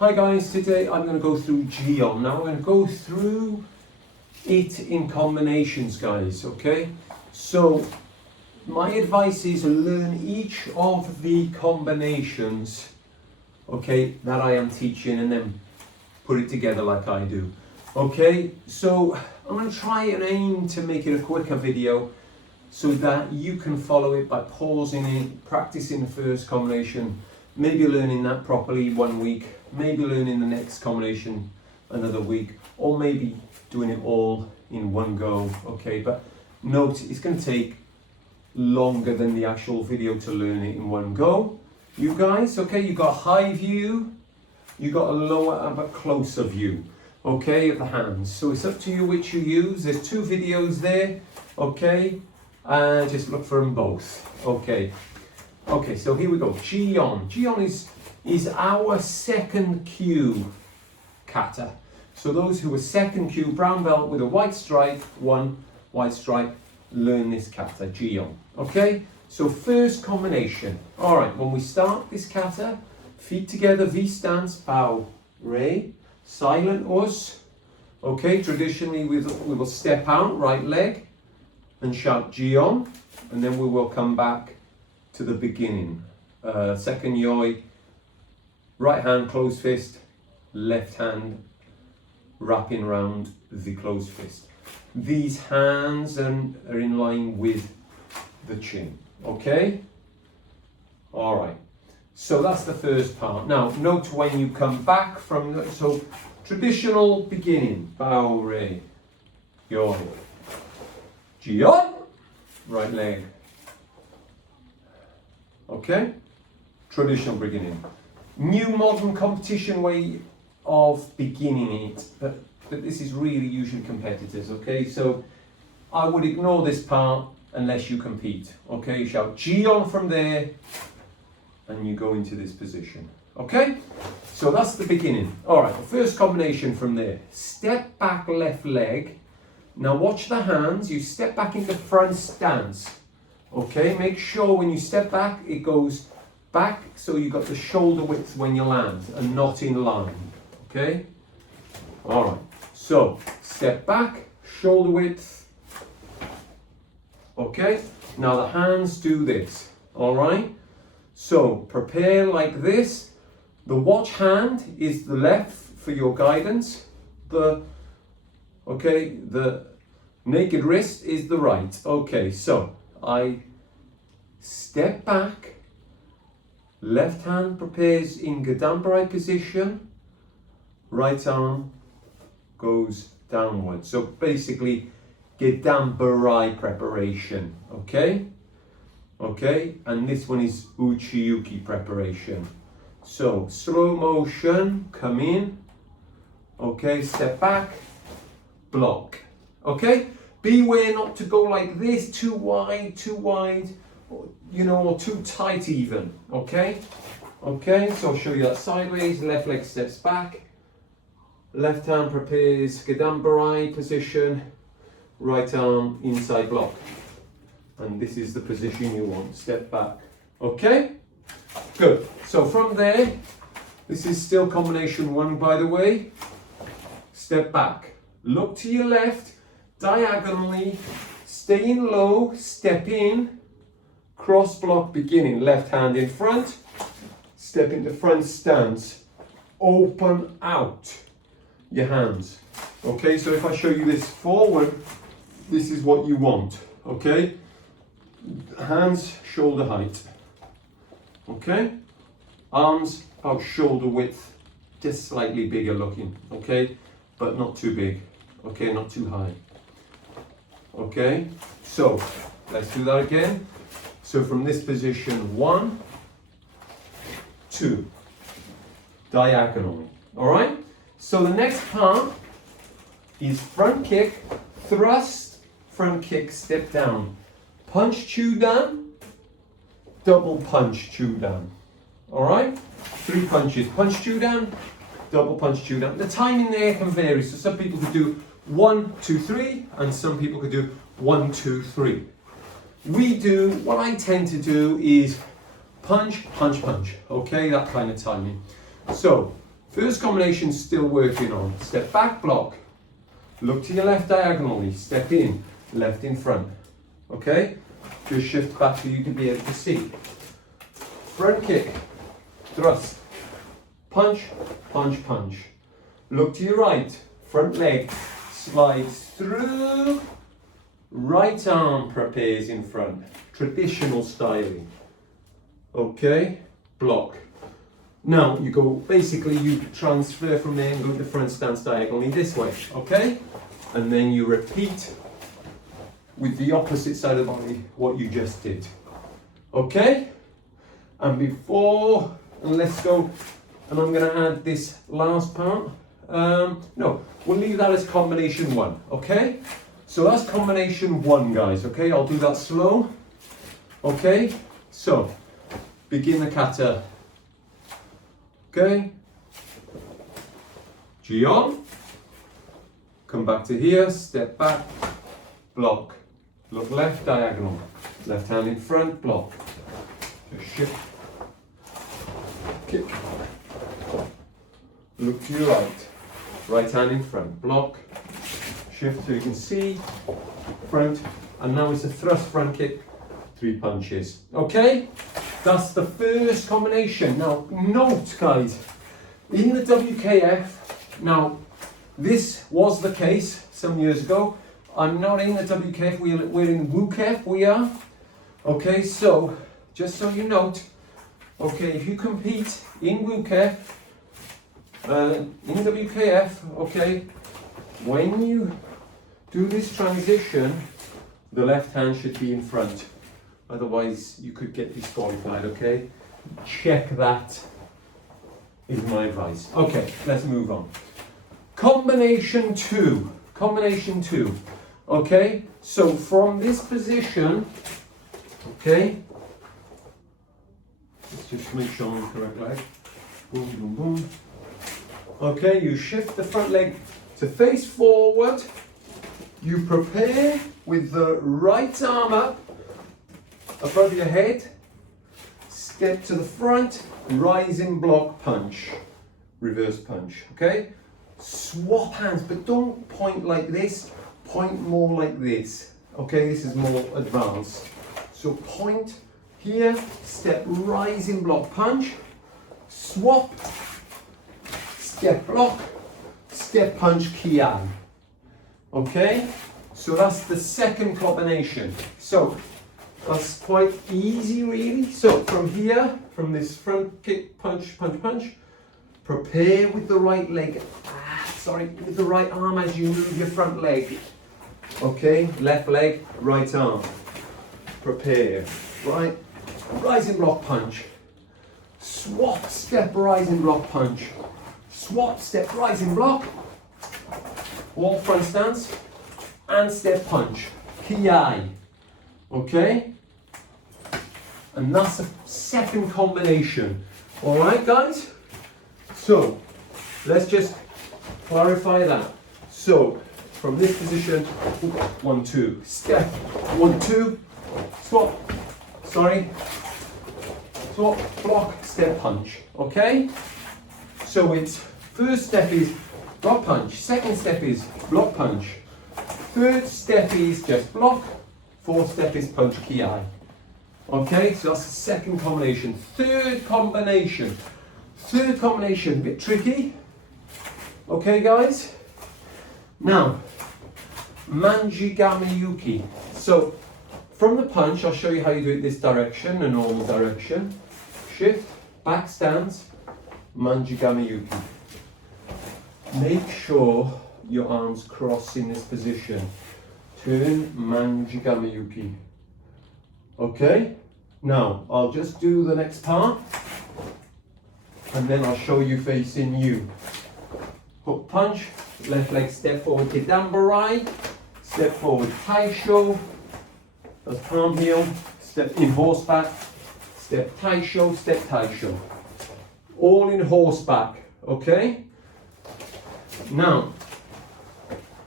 Hi guys, today I'm going to go through Jion. Now I'm going to go through it in combinations, guys, okay? So my advice is learn each of the combinations, okay, that I am teaching, and then put it together like I do. Okay, so I'm going to try and aim to make it a quicker video so that you can follow it by pausing it, practicing the first combination, maybe learning that properly 1 week, maybe learning the next combination another week, or maybe doing it all in one go, okay? But note, it's going to take longer than the actual video to learn it in one go. You guys, okay, you got a high view, you got a lower and a closer view, okay, of the hands. So it's up to you which you use. There's 2 videos there, okay? And just look for them both, okay? Okay, so here we go. Jion. Jion is our second kyu kata. So those who are second kyu, brown belt with a white stripe, 1 white stripe, learn this kata, Jion. Okay, so first combination. All right, when we start this kata, feet together, V stance, bow, re, silent us. Okay, traditionally we will step out, right leg, and shout Jion, and then we will come back to the beginning. Second yoi, right hand closed fist, left hand wrapping round the closed fist. These hands are in line with the chin, okay? All right, so that's the first part. Now, note when you come back from the, so traditional beginning, bow, re, yoi, Jion, right leg. Okay, traditional beginning. New modern competition way of beginning it, but this is really usually competitors, okay? So I would ignore this part unless you compete, okay? You shout Jion from there, and you go into this position, okay? So that's the beginning. All right, the first combination from there. Step back left leg. Now watch the hands, you step back into front stance. Okay, make sure when you step back, it goes back so you got the shoulder width when you land and not in line. Okay? All right, so step back, shoulder width. Okay, now the hands do this. All right, so prepare like this. The watch hand is the left for your guidance. The naked wrist is the right. Okay, so I step back, left hand prepares in Gadambarai position, right arm goes downwards. So basically Gadambarai preparation, okay? Okay, and this one is Uchiyuki preparation. So slow motion, come in, okay, step back, block, okay? Beware not to go like this, too wide, you know, or too tight even, okay? Okay, so I'll show you that sideways, left leg steps back, left hand prepares Gadambarai position, right arm inside block. And this is the position you want, step back, okay? Good, so from there, this is still combination 1 by the way, step back, look to your left, diagonally, stay in low, step in, cross block beginning, left hand in front, step into front stance, open out your hands. Okay, so if I show you this forward, this is what you want, okay? Hands shoulder height, okay? Arms about shoulder width, just slightly bigger looking, okay? But not too big, okay, not too high. Okay, so let's do that again. So from this position, 1, 2, diagonally. All right, so the next part is front kick, thrust, front kick, step down, punch, chew down, double punch, chew down. All right, 3 punches, punch, chew down, double punch, chew down. The timing there can vary, so some people could do 1, 2, 3, and some people could do 1, 2, 3. What I tend to do is punch, punch, punch, okay, that kind of timing. So, first combination still working on. Step back, block. Look to your left diagonally, step in, left in front. Okay? Just shift back for you to be able to see. Front kick, thrust, punch, punch, punch. Look to your right, front leg slides through, right arm prepares in front. Traditional styling. Okay? Block. Now you go, basically you transfer from there and go to front stance diagonally this way, okay? And then you repeat with the opposite side of the body what you just did, okay? And before, and let's go, and I'm gonna add this last part. No, we'll leave that as combination one, okay? So that's combination one, guys, okay? I'll do that slow, okay? So, begin the kata. Okay, Jion, come back to here, step back, block, look left diagonal, left hand in front, block, just shift, kick, look to your right, right hand in front, block, shift so you can see, front, and now it's a thrust front kick, 3 punches, okay? That's the first combination. Now, note, guys, in the WKF, now, this was the case some years ago. I'm not in the WKF, we're in WUKF, we are. Okay, so, just so you note, okay, if you compete in WUKF, in WKF, okay, when you do this transition, the left hand should be in front. Otherwise, you could get disqualified, okay? Check that, is my advice. Okay, let's move on. Combination two, okay? So from this position, okay? Let's just make sure I'm on the correct leg. Boom, boom, boom. Okay, you shift the front leg to face forward. You prepare with the right arm up, above your head, step to the front, rising block punch, reverse punch, okay? Swap hands, but don't point like this, point more like this, okay? This is more advanced. So point here, step rising block punch, swap, step block, step punch kiai, okay? So that's the second combination. So, that's quite easy, really. So from here, from this front kick, punch, punch, punch, prepare with the right leg, with the right arm as you move your front leg. Okay, left leg, right arm. Prepare, right, rising block punch. Swap, step, rising block punch. Swap, step, rising block. Wall front stance, and step punch. Kiai. Okay? And that's the second combination. Alright, guys? So, let's just clarify that. So, from this position, 1, 2, step, 1, 2, swap, swap, block, step, punch. Okay? So, it's first step is block, punch. Second step is block, punch. Third step is just block. Fourth step is punch kiai. Okay, so that's the second combination. Third combination, a bit tricky. Okay, guys? Now, Manjigami Yuki. So, from the punch, I'll show you how you do it this direction, a normal direction. Shift, back stance, Manjigami Yuki. Make sure your arms cross in this position. Turn Manjigami Yuki. Okay? Now, I'll just do the next part and then I'll show you facing you. Hook punch, left leg step forward, Kidambarai, step forward, Taisho, that's palm heel, step in horseback, step Taisho. All in horseback, okay? Now,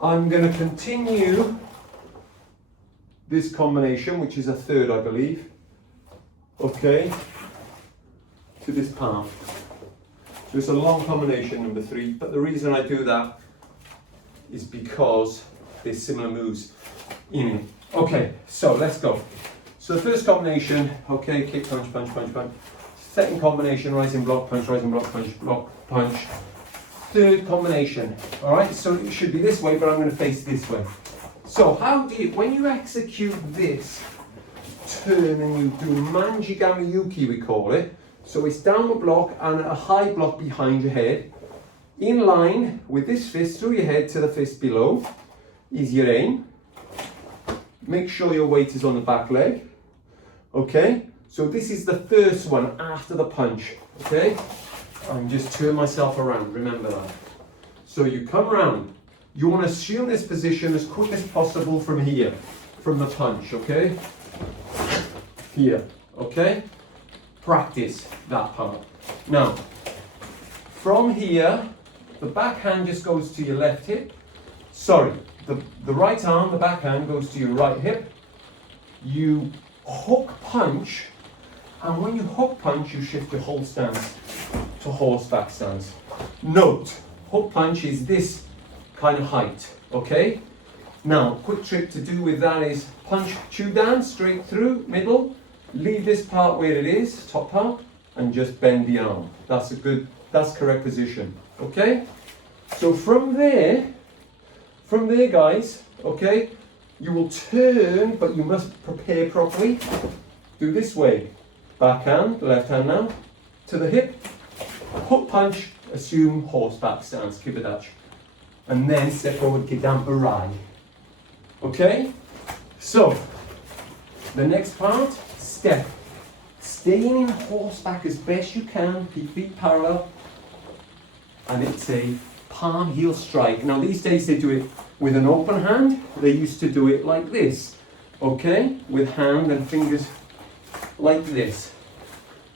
I'm going to continue this combination, which is a third, I believe, okay, to this palm. So it's a long combination, number 3, but the reason I do that is because there's similar moves in it. Okay, so let's go. So the first combination, okay, kick, punch, punch, punch, punch. Second combination, rising block, punch, block, punch. Third combination, all right, so it should be this way, but I'm going to face this way. So how do you, when you execute this turn and you do Manjigami Yuki, we call it, so it's downward block and a high block behind your head, in line with this fist through your head to the fist below, is your aim. Make sure your weight is on the back leg, okay? So this is the first one after the punch, okay? And just turn myself around, remember that. So you come around, you want to assume this position as quick as possible from here, from the punch, okay? Here, okay? Practice that part. Now, from here, the backhand just goes to your left hip. Sorry, the right arm, the backhand goes to your right hip. You hook punch, and when you hook punch, you shift your whole stance to horseback stance. Note, hook punch is this kind of height, okay? Now, quick trick to do with that is punch Chudan straight through, middle, leave this part where it is, top part, and just bend the arm. That's correct position, okay? So from there guys, okay, you will turn, but you must prepare properly. Do this way, backhand, left hand now, to the hip, hook punch, assume horseback stance, kibadachi, and then step forward, Kidan Barai. Okay? So, the next part, step. Staying in horseback as best you can, keep feet parallel, and it's a palm heel strike. Now these days they do it with an open hand. They used to do it like this, okay? With hand and fingers like this,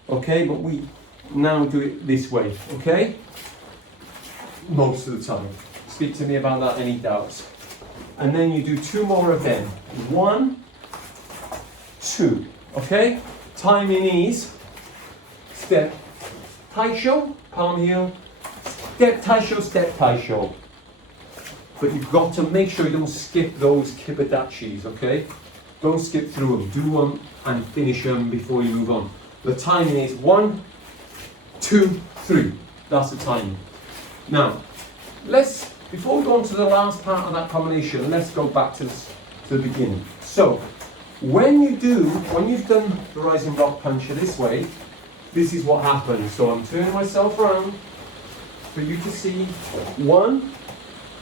okay? But we now do it this way, okay? Most of the time. Speak to me about that, any doubts? And then you do 2 more of them. 1, 2, okay? Timing is step, taisho, palm heel, step, taisho. But you've got to make sure you don't skip those kibadachis, okay? Don't skip through them. Do them and finish them before you move on. The timing is 1, 2, 3. That's the timing. Now, before we go on to the last part of that combination, let's go back to the beginning. So, when you've done the rising block puncher this way, this is what happens. So I'm turning myself around for you to see. 1,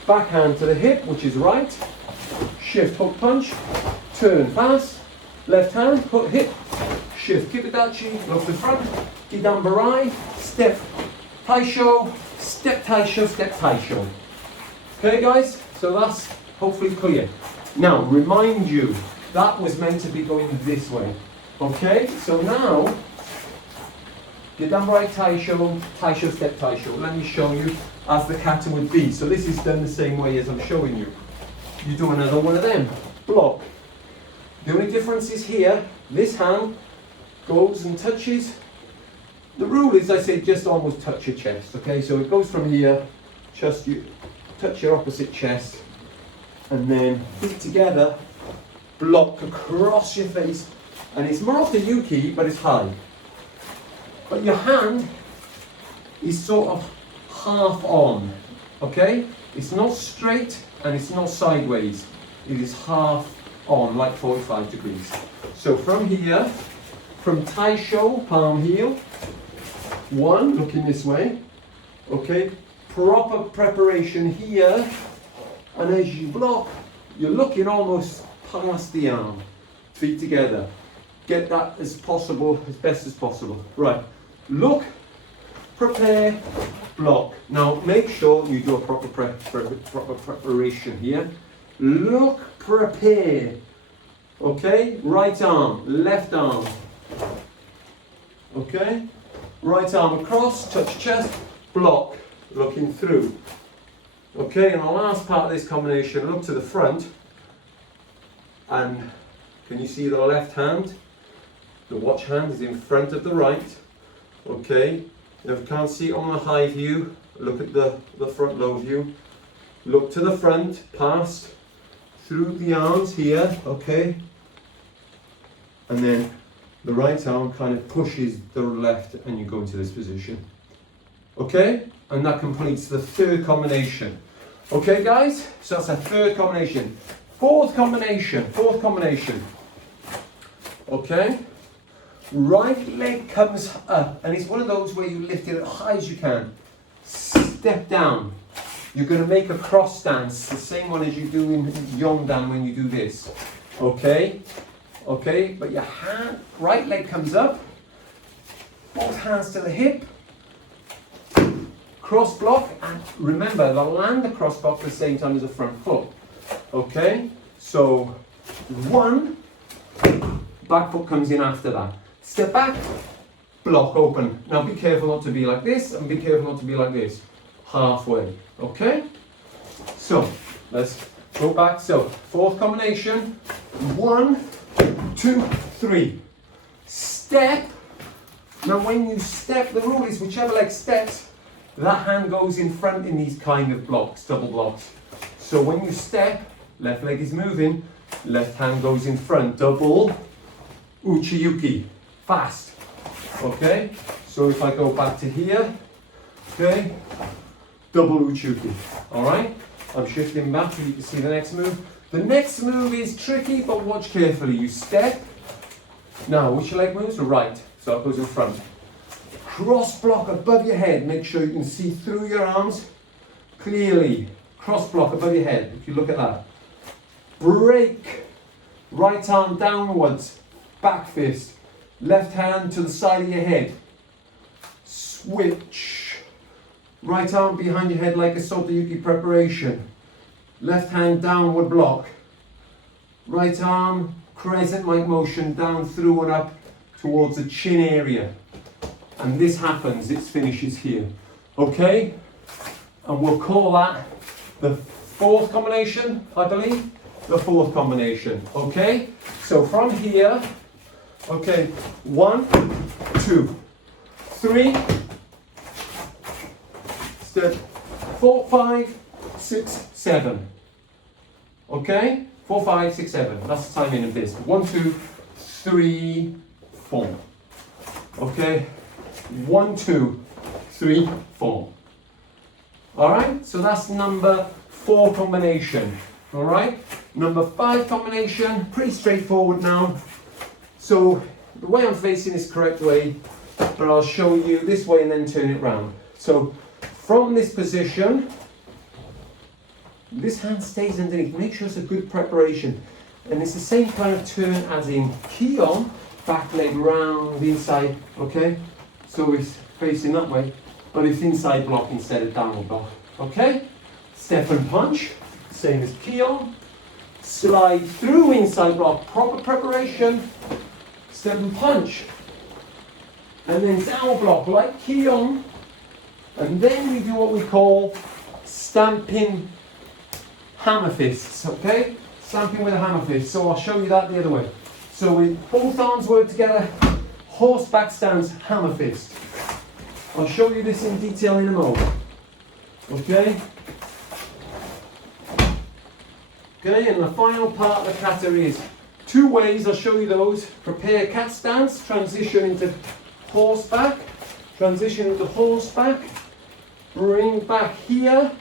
backhand to the hip, which is right, shift, hook punch, turn fast, left hand, hook hip, shift, kibadachi, look to the front, Kidan Barai, step, taisho, step, taisho, step, taisho. Okay guys, so that's hopefully clear. Now, remind you, that was meant to be going this way. Okay, so now, Kidan Barai, taisho, taisho, step, taisho. Let me show you as the kata would be. So this is done the same way as I'm showing you. You do another one of them. Block. The only difference is here, this hand goes and touches. The rule is, I say, just almost touch your chest. Okay, so it goes from here, just you touch your opposite chest, and then feet together, block across your face, and it's more of the yuki, but it's high. But your hand is sort of half on, okay? It's not straight and it's not sideways. It is half on, like 45 degrees. So from here, from taisho, palm heel, 1, looking this way, okay? Proper preparation here, and as you block, you're looking almost past the arm, feet together. Get that as possible, as best as possible. Right, look, prepare, block. Now make sure you do a proper preparation here. Look, prepare. Okay, right arm, left arm. Okay, right arm across, touch chest, block, looking through. Okay, and the last part of this combination, look to the front, and can you see the left hand? The watch hand is in front of the right. Okay, If you can't see it on the high view, look at the front low view. Look to the front, past, through the arms here, okay? And then the right arm kind of pushes the left and you go into this position. Okay? And that completes the third combination. Okay guys? So that's a third combination. Fourth combination. Okay? Right leg comes up, and it's one of those where you lift it as high as you can. Step down. You're going to make a cross stance, the same one as you do in Yondan when you do this. Okay? Okay, but your hand, right leg comes up, both hands to the hip, cross block, and remember, they'll land the cross block at the same time as the front foot. Okay? So, one, back foot comes in after that. Step back, block open. Now be careful not to be like this, and be careful not to be like this. Halfway, okay? So, let's go back. So, fourth combination. 1, 2, 3. Step. Now when you step, the rule is whichever leg steps, that hand goes in front in these kind of blocks, double blocks. So when you step, left leg is moving, left hand goes in front, double Uchiyuki, fast. Okay? So if I go back to here, okay? Double Uchiyuki, all right? I'm shifting back so you can see the next move. The next move is tricky, but watch carefully. You step. Now, which leg moves? Right, so it goes in front. Cross block above your head. Make sure you can see through your arms clearly. Cross block above your head, if you look at that. Break. Right arm downwards. Back fist. Left hand to the side of your head. Switch. Right arm behind your head like a Shotokan preparation. Left hand downward block. Right arm crescent-like motion down through and up towards the chin area. And this happens, it finishes here. Okay? And we'll call that the fourth combination, I believe. The fourth combination. Okay? So from here, okay, 1, 2, 3. Step 4, 5, 6, 7. Okay? 4, 5, 6, 7. That's the timing of this. 1, 2, 3, 4. Okay? 1, 2, 3, 4. Alright? So that's number 4 combination. Alright? Number 5 combination, pretty straightforward now. So the way I'm facing is the correct way, but I'll show you this way and then turn it round. So from this position, this hand stays underneath. Make sure it's a good preparation. And it's the same kind of turn as in Jion, back leg round, inside, okay? So it's facing that way, but it's inside block instead of downward block, okay? Step and punch, same as Jion. Slide through inside block, proper preparation. Step and punch. And then downward block like Jion. And then we do what we call stamping hammer fists, okay? Stamping with a hammer fist. So I'll show you that the other way. So with both arms work together, horseback stance, hammer fist. I'll show you this in detail in a moment. Okay? Okay, and the final part of the kata is 2 ways, I'll show you those. Prepare cat stance, transition into horseback, transition into horseback, bring back here.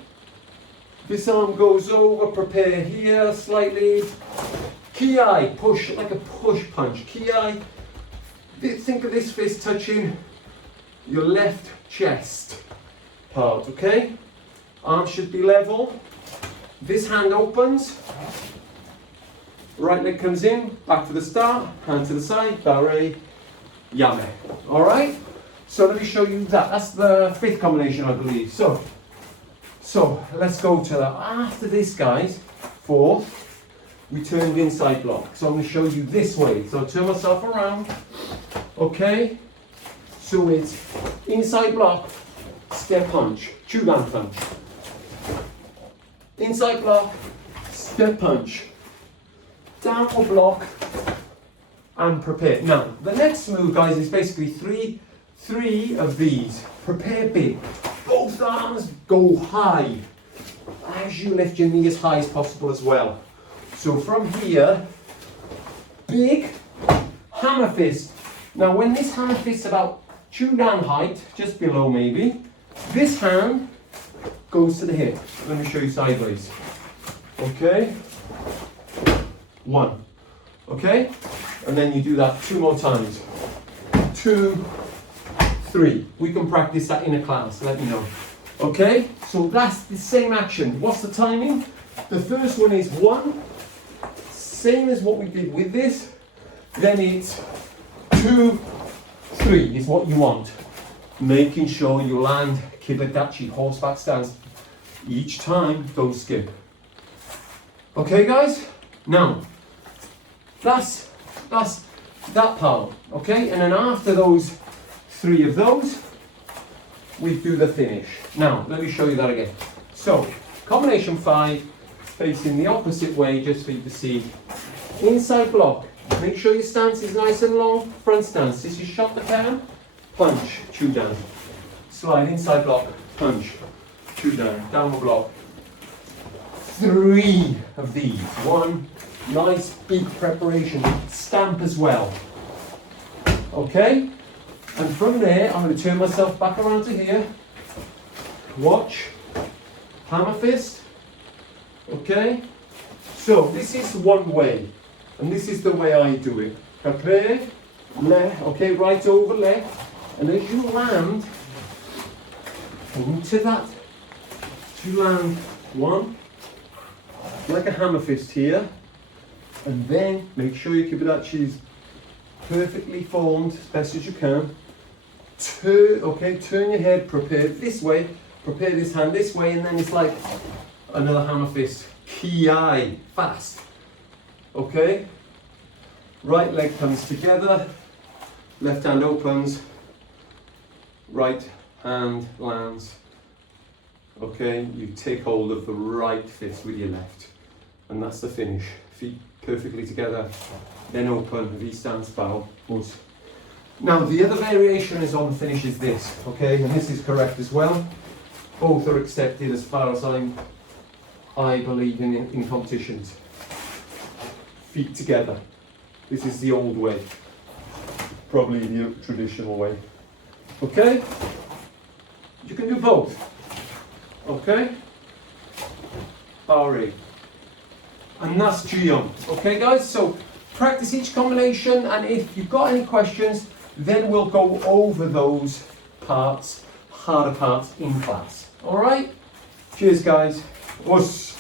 This arm goes over, prepare here slightly. Ki, push, like a push punch. Ki, think of this fist touching your left chest part, okay? Arm should be level. This hand opens. Right leg comes in, back to the start, hand to the side, bare, yame. Alright? So let me show you that. That's the 5th combination, I believe. So let's go to that. After this, guys, 4th, we turned inside block. So I'm going to show you this way. So I'll turn myself around. Okay? So it's inside block, step punch, Chugan punch. Inside block, step punch. Downward block, and prepare. Now, the next move, guys, is basically three of these. prepare big. Both arms go high. As you lift your knee as high as possible as well. So from here, big hammer fist. Now when this hammer fist about Chudan height, just below maybe, this hand goes to the hip. Let me show you sideways. Okay? 1. Okay? And then you do that 2 more times. 2, 3. We can practice that in a class, let me know. Okay? So that's the same action. What's the timing? The first one is 1, same as what we did with this. Then it's 2, 3 is what you want. Making sure you land Kibadachi, horseback stance. Each time, don't skip. Okay guys? Now, that's that part, okay? And then after those 3 of those, we do the finish. Now, let me show you that again. So, combination 5, facing the opposite way, just for you to see. Inside block, make sure your stance is nice and long. Front stance, this is Shotokan, punch, Chudan. Slide inside block, punch, Chudan, downward block. 3 of these. 1, nice big preparation, stamp as well. Okay? And from there, I'm going to turn myself back around to here. Watch. Hammer fist. Okay? So, this is one way. And this is the way I do it. Prepare, left, okay, right over left. And as you land, into that, you land 1, like a hammer fist here. And then make sure you keep that cheese perfectly formed as best as you can. Turn your head, prepare this way, prepare this hand this way, and then it's like another hammer fist. Ki, fast. Okay? Right leg comes together, left hand opens, right hand lands. Okay, you take hold of the right fist with your left, and that's the finish. Feet perfectly together, then open, V stance, bow, pose. Now the other variation is on the finish is this, okay, and this is correct as well. Both are accepted as far as I believe in competitions. Feet together. This is the old way, probably the traditional way. Okay? You can do both. Okay? Power. And that's Jion. Okay guys, so practice each combination, and if you've got any questions, then we'll go over those parts, harder parts in class. Alright? Cheers guys. Us.